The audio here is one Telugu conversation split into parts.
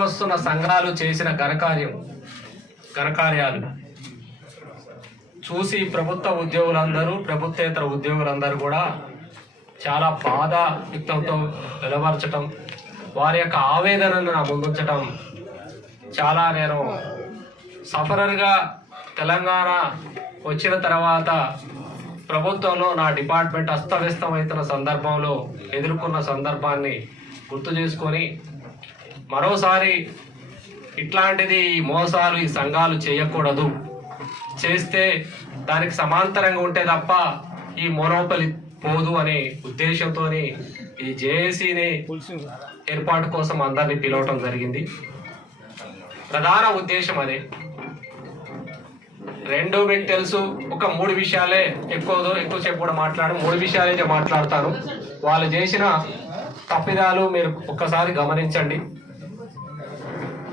వస్తున్న సంఘాలు చేసిన ఘనకార్యాలు చూసి ప్రభుత్వ ఉద్యోగులందరూ ప్రభుత్వేతర ఉద్యోగులందరూ కూడా చాలా బాధాయుక్తంతో వెలువరచటం, వారి యొక్క ఆవేదనను నా ముందుంచటం చాలా నేను సఫరర్గా తెలంగాణ వచ్చిన తర్వాత ప్రభుత్వంలో నా డిపార్ట్మెంట్ అస్తవ్యస్తమవుతున్న సందర్భంలో ఎదుర్కొన్న సందర్భాన్ని గుర్తు చేసుకొని మరోసారి ఇట్లాంటిది ఈ మోసాలు ఈ సంఘాలు చేయకూడదు, చేస్తే దానికి సమాంతరంగా ఉంటే తప్ప ఈ మోనోపలి పోదు అనే ఉద్దేశంతో ఈ జేఏసీని ఏర్పాటు కోసం అందరినీ పిలవటం జరిగింది. ప్రధాన ఉద్దేశం అదే. రెండో మీకు తెలుసు, ఒక 3 విషయాలే ఎక్కువసేపు కూడా మూడు విషయాలైతే మాట్లాడతాను. వాళ్ళు చేసిన తప్పిదాలు మీరు ఒక్కసారి గమనించండి.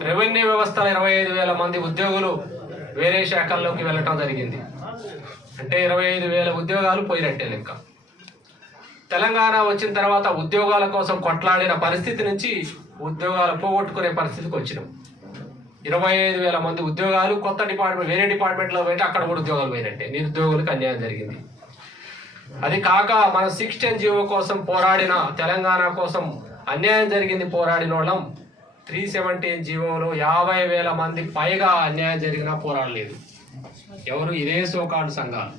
రెవెన్యూ వ్యవస్థలో 25,000 మంది ఉద్యోగులు వేరే శాఖల్లోకి వెళ్ళటం జరిగింది. అంటే 25,000 ఉద్యోగాలు పోయినట్టే లెక్క. తెలంగాణ వచ్చిన తర్వాత ఉద్యోగాల కోసం కొట్లాడిన పరిస్థితి నుంచి ఉద్యోగాలు పోగొట్టుకునే పరిస్థితికి వచ్చినాం. 25,000 మంది ఉద్యోగాలు కొత్త డిపార్ట్మెంట్ వేరే డిపార్ట్మెంట్లో పోయితే అక్కడ కూడా ఉద్యోగాలు పోయినట్టే. నిరుద్యోగులకు అన్యాయం జరిగింది. అది కాక మన 610 జీవో కోసం పోరాడిన, తెలంగాణ కోసం అన్యాయం జరిగింది పోరాడిన వాళ్ళం 317 జీవోలో 50,000 మంది పైగా అన్యాయం జరిగినా పోరాడలేదు. ఎవరు? ఇదే సోకాడు సంఘాలు.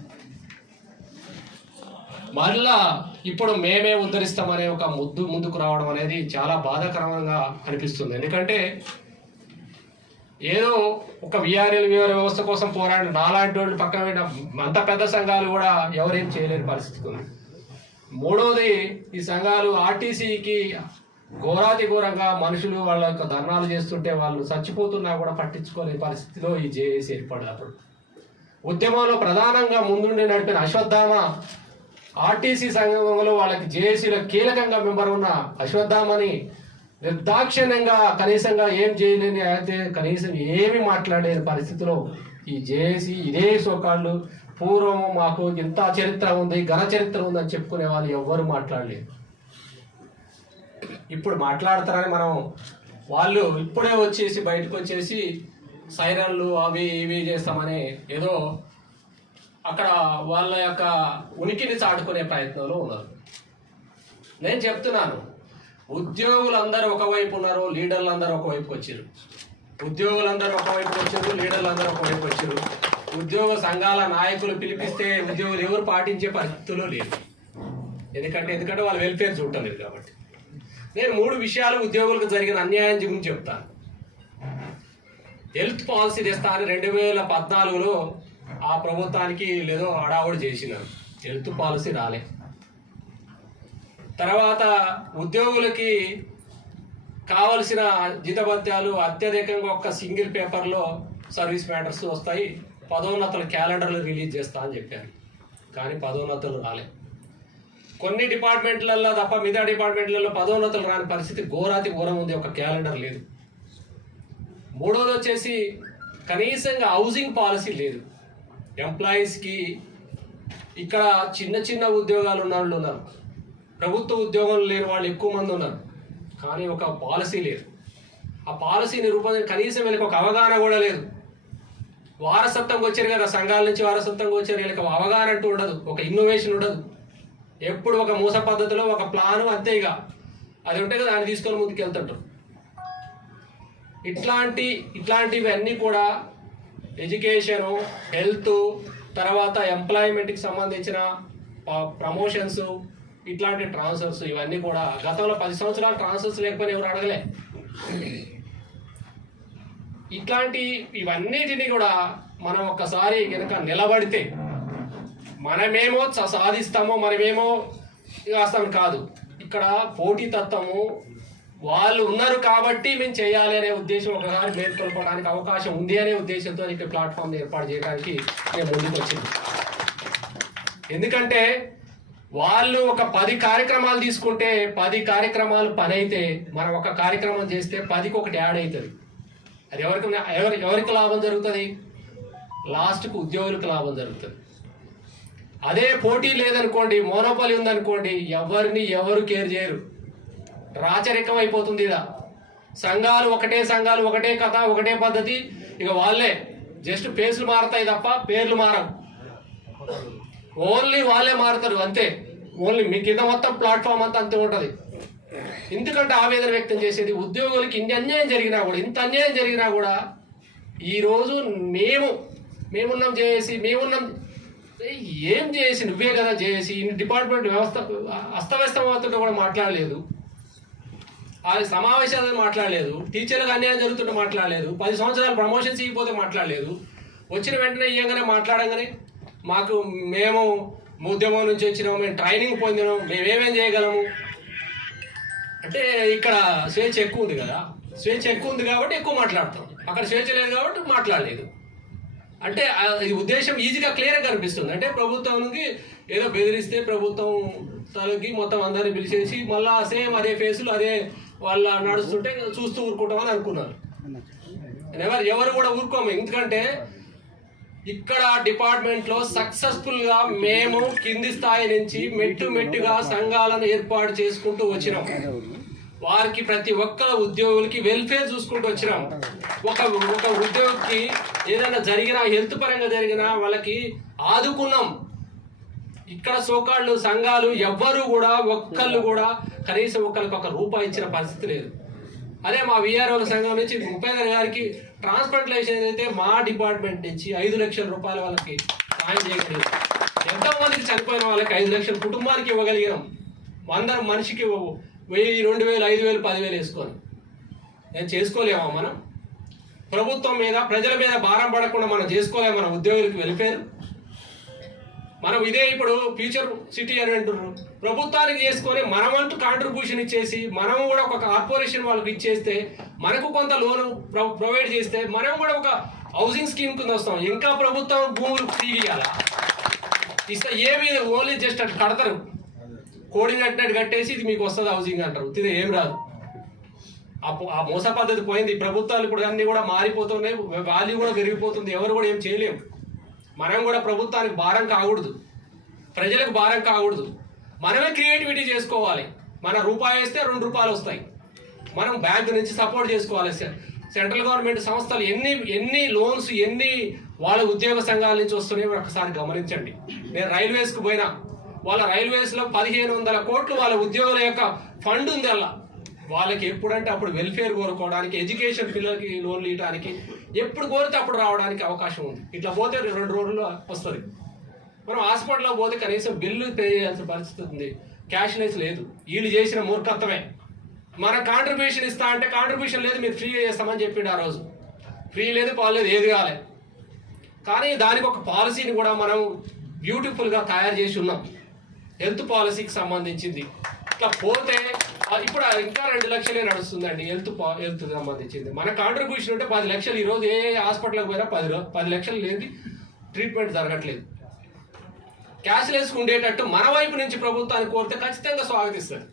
మళ్ళా ఇప్పుడు మేమే ఉద్ధరిస్తామనే ఒక ముందుకు రావడం అనేది చాలా బాధాకరంగా అనిపిస్తుంది. ఎందుకంటే ఏదో ఒక విఆర్ఎల్ వ్యవస్థ కోసం పోరాడిన నాలాంటి వాళ్ళు పక్కన అంత పెద్ద సంఘాలు కూడా ఎవరేం చేయలేని పరిస్థితి ఉంది. మూడవది, ఈ సంఘాలు ఆర్టీసీకి ఘోరాతి ఘోరంగా మనుషులు వాళ్ళ యొక్క ధర్నాలు చేస్తుంటే వాళ్ళు చచ్చిపోతున్నా కూడా పట్టించుకోలేని పరిస్థితిలో ఈ జేఏసీ ఏర్పడినప్పుడు ఉద్యమంలో ప్రధానంగా ముందుండి నడిపిన అశ్వత్థామ ఆర్టీసీ సంఘంలో వాళ్ళకి జేఏసీలో కీలకంగా మెంబర్ ఉన్న అశ్వత్థామని నిర్దాక్షిణ్యంగా కనీసంగా ఏం చేయలేని, అయితే కనీసం ఏమి మాట్లాడలేని పరిస్థితిలో ఈ జేఏసీ ఇదే సోకాళ్ళు పూర్వం మాకు ఇంత చరిత్ర ఉంది, ఘన చరిత్ర ఉందని చెప్పుకునే వాళ్ళు ఎవ్వరు మాట్లాడలేదు. ఇప్పుడు మాట్లాడతారని మనం వాళ్ళు ఇప్పుడే వచ్చేసి బయటకు వచ్చేసి సైరన్లు అవి ఇవి చేస్తామని ఏదో అక్కడ వాళ్ళ యొక్క ఉనికిని చాటుకునే ప్రయత్నంలో ఉన్నారు. నేను చెప్తున్నాను, ఉద్యోగులందరూ ఒకవైపు ఉన్నారు, లీడర్లందరూ ఒకవైపుకి వచ్చారు. ఉద్యోగులందరూ ఒకవైపుకి వచ్చారు, లీడర్లందరూ ఒకవైపు వచ్చారు. ఉద్యోగ సంఘాల నాయకులు పిలిపిస్తే ఉద్యోగులు ఎవరు పాటించే పరిస్థితుల్లో లేదు. ఎందుకంటే వాళ్ళ వెల్ఫేర్ చూడటం లేదు. కాబట్టి నేను 3 విషయాలు ఉద్యోగులకు జరిగిన అన్యాయం గురించి చెప్తాను. హెల్త్ పాలసీ తెస్తానని 2014లో ఆ ప్రభుత్వానికి లేదో హడావుడి చేసినారు. హెల్త్ పాలసీ రాలే. తర్వాత ఉద్యోగులకి కావలసిన జీతభత్యాలు అత్యధికంగా ఒక సింగిల్ పేపర్లో సర్వీస్ మ్యాటర్స్ వస్తాయి, పదోన్నతుల క్యాలెండర్లు రిలీజ్ చేస్తా అని చెప్పారు. కానీ పదోన్నతులు రాలే. కొన్ని డిపార్ట్మెంట్లలో తప్ప మిగతా డిపార్ట్మెంట్లలో పదోన్నతులు రాని పరిస్థితి ఘోరాతి ఘోరం ఉంది. ఒక క్యాలెండర్ లేదు. మూడోది వచ్చేసి కనీసంగా హౌసింగ్ పాలసీ లేదు. ఎంప్లాయీస్కి ఇక్కడ చిన్న ఉద్యోగాలు ఉన్న వాళ్ళు ఉన్నారు, ప్రభుత్వ ఉద్యోగాలు లేని వాళ్ళు ఎక్కువ మంది ఉన్నారు. కానీ ఒక పాలసీ లేదు. ఆ పాలసీని కనీసం వీళ్ళకి ఒక అవగాహన కూడా లేదు. వారసత్వంగా వచ్చారు కదా, సంఘాల నుంచి వారసత్వంగా వచ్చారు, వీళ్ళకి అవగాహన అంటూ ఉండదు, ఒక ఇన్నోవేషన్ ఉండదు. ఎప్పుడు ఒక మూస పద్ధతిలో ఒక ప్లాను అంతే. ఇక అది ఉంటే కదా దాన్ని తీసుకొని ముందుకు వెళ్తుంటారు. ఇట్లాంటివి అన్నీ కూడా ఎడ్యుకేషను, హెల్త్, తర్వాత ఎంప్లాయ్మెంట్కి సంబంధించిన ప్రమోషన్స్, ఇట్లాంటి ట్రాన్స్ఫర్స్, ఇవన్నీ కూడా గతంలో 10 సంవత్సరాలు ట్రాన్స్ఫర్స్ లేకపోయినా ఎవరు అడగలే. ఇవన్నిటినీ కూడా మనం ఒక్కసారి కనుక నిలబడితే మనమేమో సాధిస్తామో మనమేమో కాస్తాం కాదు. ఇక్కడ పోటీతత్వము వాళ్ళు ఉన్నారు కాబట్టి మేము చేయాలి అనే ఉద్దేశం ఒకసారి మేల్కొల్పడానికి అవకాశం ఉంది అనే ఉద్దేశంతో ఇక్కడ ప్లాట్ఫామ్ ఏర్పాటు చేయడానికి మేము ముందుకు వచ్చింది. ఎందుకంటే వాళ్ళు ఒక 10 కార్యక్రమాలు తీసుకుంటే 10 కార్యక్రమాలు పని అయితే మనం ఒక కార్యక్రమం చేస్తే 10కి ఒకటి యాడ్ అవుతుంది. అది ఎవరికి లాభం జరుగుతుంది? లాస్ట్కు ఉద్యోగులకు లాభం జరుగుతుంది. అదే పోటీ లేదనుకోండి, మోనోపాలి ఉందనుకోండి, ఎవరు కేర్ చేయరు. రాచరికం అయిపోతుంది. ఇలా సంఘాలు ఒకటే కథ, ఒకటే పద్ధతి. ఇక వాళ్ళే జస్ట్ ఫేస్లు మారుతాయి తప్ప పేర్లు మారవు. ఓన్లీ వాళ్ళే మారుతారు అంతే. ఓన్లీ మీ కింద మొత్తం ప్లాట్ఫామ్ అంతా అంతే ఉంటుంది. ఎందుకంటే ఆవేదన వ్యక్తం చేసేది ఉద్యోగులకి ఇంత అన్యాయం జరిగినా కూడా ఈరోజు మేమున్నాం చేసి ఏం చేసి నువ్వే కదా చేసి డిపార్ట్మెంట్ వ్యవస్థ అస్తవ్యస్తం అవుతుంటే కూడా మాట్లాడలేదు. ఆ సమావేశాలను మాట్లాడలేదు. టీచర్లకు అన్యాయం జరుగుతుంటే మాట్లాడలేదు. 10 సంవత్సరాలు ప్రమోషన్స్ ఇవ్వకపోతే మాట్లాడలేదు. వచ్చిన వెంటనే ఇవ్వగానే మాట్లాడంగానే మేము ఉద్యమం నుంచి వచ్చినాము, మేము ట్రైనింగ్ పొందినాం, మేమేమేం చేయగలము అంటే ఇక్కడ స్వేచ్ఛ ఎక్కువ ఉంది కదా. స్వేచ్ఛ ఎక్కువ ఉంది కాబట్టి ఎక్కువ మాట్లాడతాం. అక్కడ స్వేచ్ఛ లేదు కాబట్టి మాట్లాడలేదు. అంటే ఈ ఉద్దేశం ఈజీగా క్లియర్గా కనిపిస్తుంది. అంటే ప్రభుత్వానికి ఏదో బెదిరిస్తే ప్రభుత్వం తలకి మొత్తం అందరినీ పిలిచేసి మళ్ళా సేమ్ అదే ఫేసులు అదే వాళ్ళ నడుస్తుంటే చూస్తూ ఊరుకుంటామని అనుకున్నారు. ఎవరు కూడా ఊరుకోము. ఎందుకంటే ఇక్కడ డిపార్ట్మెంట్లో సక్సెస్ఫుల్గా మేము కింది స్థాయి నుంచి మెట్టుగా సంఘాలను ఏర్పాటు చేసుకుంటూ వచ్చినాం. వారికి ప్రతి ఒక్క ఉద్యోగులకి వెల్ఫేర్ చూసుకుంటూ వచ్చినాం. ఒక ఉద్యోగికి ఏదైనా జరిగినా, హెల్త్ పరంగా జరిగినా వాళ్ళకి ఆదుకున్నాం. ఇక్కడ సోకాళ్ళు సంఘాలు ఎవ్వరూ కూడా ఒక్కళ్ళు కూడా కనీసం ఒకరికి ₹1 ఇచ్చిన పరిస్థితి లేదు. అదే మా విఆర్ఓల సంఘం నుంచి ఉపేంద్ర గారికి ట్రాన్స్ప్లాంటేషన్ అయితే మా డిపార్ట్మెంట్ నుంచి 5 లక్షల రూపాయల వాళ్ళకి సాయం చేయగలిగాం. ఎంతో మందికి చనిపోయిన వాళ్ళకి 5 లక్షల కుటుంబానికి ఇవ్వగలిగాం. అందరం మనిషికి 1000, 2000, 5000, 10,000 వేసుకొని నేను చేసుకోలేమా? మనం ప్రభుత్వం మీద ప్రజల మీద భారం పడకుండా మనం చేసుకోలేము. మన ఉద్యోగులకి వెల్ఫేర్ మనం ఇదే ఇప్పుడు ఫ్యూచర్ సిటీ అని అంటున్నారు. ప్రభుత్వానికి చేసుకొని మనమంటూ కాంట్రిబ్యూషన్ ఇచ్చేసి మనం కూడా ఒక కార్పొరేషన్ వాళ్ళకి ఇచ్చేస్తే మనకు కొంత లోను ప్రొవైడ్ చేస్తే మనం కూడా ఒక హౌసింగ్ స్కీమ్ కింద వస్తాం. ఇంకా ప్రభుత్వం భూములు ఫ్రీ ఇవ్వాలా? ఇస్తే ఏమి ఓన్లీ జస్ట్ అటు కడతారు, కోడింగ్ కట్టినట్టు కట్టేసి ఇది మీకు వస్తుంది హౌసింగ్ అంటారు. ఇది ఏం రాదు. ఆ మోస పద్ధతి పోయింది. ప్రభుత్వాలు ఇప్పుడు అన్ని కూడా మారిపోతున్నాయి. వాల్యూ కూడా పెరిగిపోతుంది. ఎవరు కూడా ఏం చేయలేము. మనం కూడా ప్రభుత్వానికి భారం కాకూడదు, ప్రజలకు భారం కాకూడదు. మనమే క్రియేటివిటీ చేసుకోవాలి. మన రూపాయి వేస్తే ₹2 వస్తాయి. మనం బ్యాంకు నుంచి సపోర్ట్ చేసుకోవాలి. సెంట్రల్ గవర్నమెంట్ సంస్థలు ఎన్ని లోన్స్ ఎన్ని వాళ్ళ ఉద్యోగ సంఘాల నుంచి వస్తున్నాయో ఒకసారి గమనించండి. నేను రైల్వేస్కి పోయినా, వాళ్ళ రైల్వేస్లో 1500 కోట్లు వాళ్ళ ఉద్యోగుల యొక్క ఫండ్ ఉంది. అలా వాళ్ళకి ఎప్పుడంటే అప్పుడు వెల్ఫేర్ కోరుకోవడానికి, ఎడ్యుకేషన్ పిల్లలకి లోన్లు ఇవ్వడానికి ఎప్పుడు కోరితే అప్పుడు రావడానికి అవకాశం ఉంది. ఇట్లా పోతే 2 రోజుల్లో వస్తుంది. మనం హాస్పిటల్లో పోతే కనీసం బిల్లు పే చేయాల్సిన పరిస్థితి ఉంది. క్యాష్లెస్ లేదు. వీళ్ళు చేసిన మూర్ఖత్వమే. మన కాంట్రిబ్యూషన్ ఇస్తా అంటే కాంట్రిబ్యూషన్ లేదు, మీరు ఫ్రీ చేస్తామని చెప్పిండు. ఆ రోజు ఫ్రీ లేదు, పాలు లేదు, ఏది కావాలి. కానీ దానికి ఒక పాలసీని కూడా మనం బ్యూటిఫుల్గా తయారు చేసి ఉన్నాం. హెల్త్ పాలసీకి సంబంధించింది. ఇట్లా పోతే ఇప్పుడు ఇంకా 2 లక్షలే నడుస్తుందండి హెల్త్ సంబంధించింది. మన కాంట్రిబ్యూషన్ ఉంటే 10 లక్షలు. ఈరోజు ఏ హాస్పిటల్కి పోయినా 10 లక్షలు లేని ట్రీట్మెంట్ జరగట్లేదు. క్యాష్లెస్కి ఉండేటట్టు మన వైపు నుంచి ప్రభుత్వాన్ని కోరితే ఖచ్చితంగా స్వాగతిస్తారు.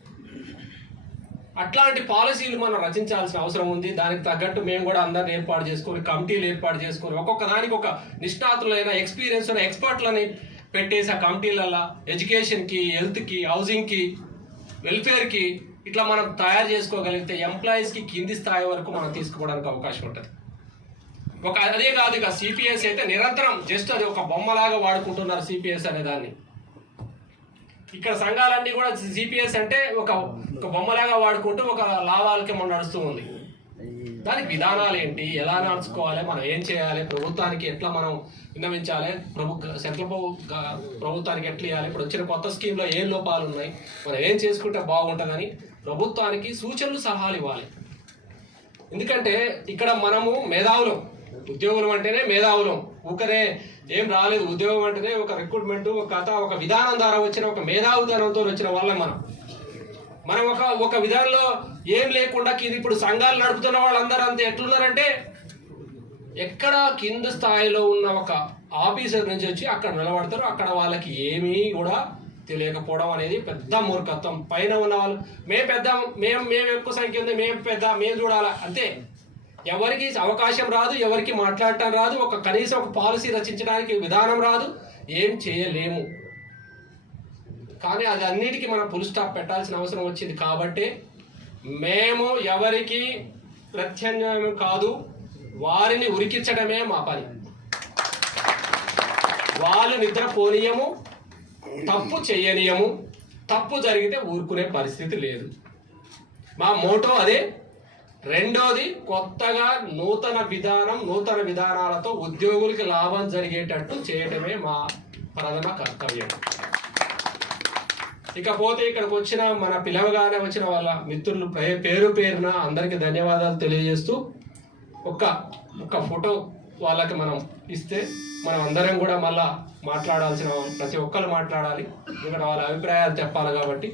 అట్లాంటి పాలసీలు మనం రచించాల్సిన అవసరం ఉంది. దానికి తగ్గట్టు మేము కూడా అందరిని ఏర్పాటు చేసుకొని, కమిటీలు ఏర్పాటు చేసుకొని, ఒక్కొక్క దానికి ఒక నిష్ణాతులైన ఎక్స్పీరియన్స్ ఉన్న ఎక్స్పర్ట్లని పెట్టేసి ఆ కమిటీలలో ఎడ్యుకేషన్కి, హెల్త్కి, హౌసింగ్కి, వెల్ఫేర్కి ఇట్లా మనం తయారు చేసుకోగలిగితే ఎంప్లాయీస్కి కింది స్థాయి వరకు మనం తీసుకోవడానికి అవకాశం ఉంటుంది. అదే కాదు, ఇక సిపిఎస్ అయితే నిరంతరం జస్ట్ అది ఒక బొమ్మలాగా వాడుకుంటున్నారు సిపిఎస్ అనే దాన్ని. ఇక్కడ సంఘాలన్నీ కూడా సిపిఎస్ అంటే ఒక బొమ్మలాగా వాడుకుంటూ ఒక లాభాలకి మనం నడుస్తూ ఉంది. దానికి విధానాలు ఏంటి, ఎలా నడుచుకోవాలి, మనం ఏం చేయాలి, ప్రభుత్వానికి ఎట్లా మనం విన్నవించాలి, సెంట్రల్ ప్రభుత్వానికి ఎట్లా ఇవ్వాలి, ఇప్పుడు వచ్చిన కొత్త స్కీమ్లో ఏం లోపాలు ఉన్నాయి, మనం ఏం చేసుకుంటే బాగుంటుందని ప్రభుత్వానికి సూచనలు, సలహాలు ఇవ్వాలి. ఎందుకంటే ఇక్కడ మనము మేధావులం, ఉద్యోగులం అంటేనే మేధావులం. ఊకనే ఏం రాలేదు. ఉద్యోగం అంటేనే ఒక రిక్రూట్మెంట్, ఒక కథ, ఒక విధానం ద్వారా వచ్చిన ఒక మేధావిధానంతో వచ్చిన వాళ్ళం మనం ఒక విధానంలో ఏం లేకుండా ఇప్పుడు సంఘాలు నడుపుతున్న వాళ్ళందరూ అంతే ఎట్లున్నారంటే ఎక్కడ కింద స్థాయిలో ఉన్న ఒక ఆఫీసర్ నుంచి వచ్చి అక్కడ నిలబడతారు. అక్కడ వాళ్ళకి ఏమీ కూడా తెలియకపోవడం అనేది పెద్ద మూర్ఖత్వం. పైన ఉన్న వాళ్ళు మేము ఎక్కువ సంఖ్య ఉంది, మేము చూడాలా అంతే. ఎవరికి అవకాశం రాదు, ఎవరికి మాట్లాడటం రాదు, కనీసం ఒక పాలసీ రచించడానికి విధానం రాదు, ఏం చేయలేము. కానీ అది అన్నిటికీ మనం ఫుల్ స్టాప్ పెట్టాల్సిన అవసరం వచ్చింది. కాబట్టి మేము ఎవరికి ప్రత్యామ్నాయం కాదు, వారిని ఉరికించడమే మా పని. వాళ్ళు నిద్రపోనీయము, తప్పు చెయ్యనీయము, తప్పు జరిగితే ఊరుకునే పరిస్థితి లేదు. మా మోటో అదే. రెండోది, కొత్తగా నూతన విధానాలతో ఉద్యోగులకి లాభం జరిగేటట్టు చేయటమే మా ప్రథమ కర్తవ్యం. ఇకపోతే ఇక్కడికి వచ్చిన మన పిలవగానే వచ్చిన వాళ్ళ మిత్రులు పేరున అందరికీ ధన్యవాదాలు తెలియజేస్తూ ఒక ఫోటో వాళ్ళకి మనం ఇస్తే మనం అందరం కూడా మళ్ళా మాట్లాడాల్సిన ప్రతి ఒక్కరు మాట్లాడాలి, ఇక్కడ వాళ్ళ అభిప్రాయాలు చెప్పాలి కాబట్టి